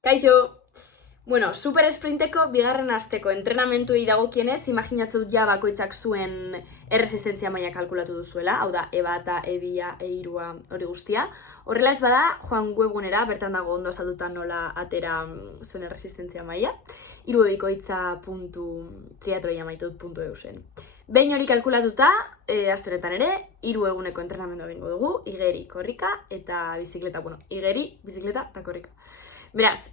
Kaixo! Bueno, super esprinteko bigarren asteko entrenamentuei dagokienez, imaginatzen dut ja bakoitzak zuen erresistentzia maila kalkulatu duzuela, hau da, E bata, E bia, E irua, hori guztia. Horrela ez bada, joan webgunera, bertan dago ondo azalduta nola atera zuen erresistentzia maila, irubebikoitza.triatloiamaitut.eu zen. Behin hori kalkulatuta, asteretan ere, 3 eguneko entrenamendu egingo dugu, igeri, korrika eta bizikleta, igeri, bizikleta eta korrika. Beraz,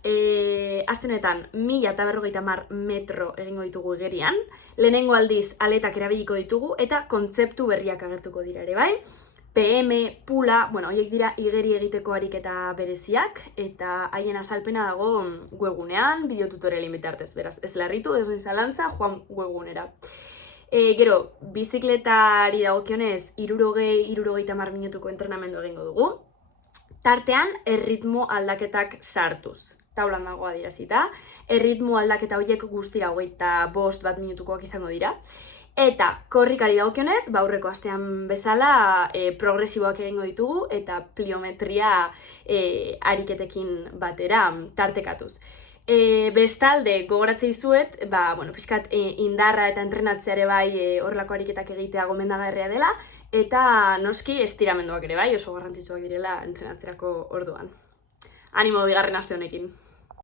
astenetan 1050 metro egingo ditugu igerian, lehenengo aldiz aletak erabiliko ditugu eta kontzeptu berriak agertuko dira ere bai. PM, pula, horiek dira igeri egiteko ariketa bereziak eta haien azalpena dago webgunean, bideotutorialin bitartez, beraz, ez larritu, ez duen zalantza, joan webgunera. Gero, bizikletari dagokionez, 60 minutuko entrenamendu egingo dugu. Tartean, erritmo aldaketak sartuz. Taulan dago adierazita. Erritmo aldaketa horiek guztira 25 minutukoak izango dira. Eta korrikari dagokionez, aurreko astean bezala progresiboak egingo ditugu eta pliometria ariketekin batera tartekatuz. Bestalde, gogoratzea izuet, pixkat indarra eta entrenatzeare bai horrelako ariketak egitea gomendagarria dela, eta noski estiramenduak ere bai, oso garrantzitsuak direla entrenatzerako orduan. Animo bigarren aste honekin!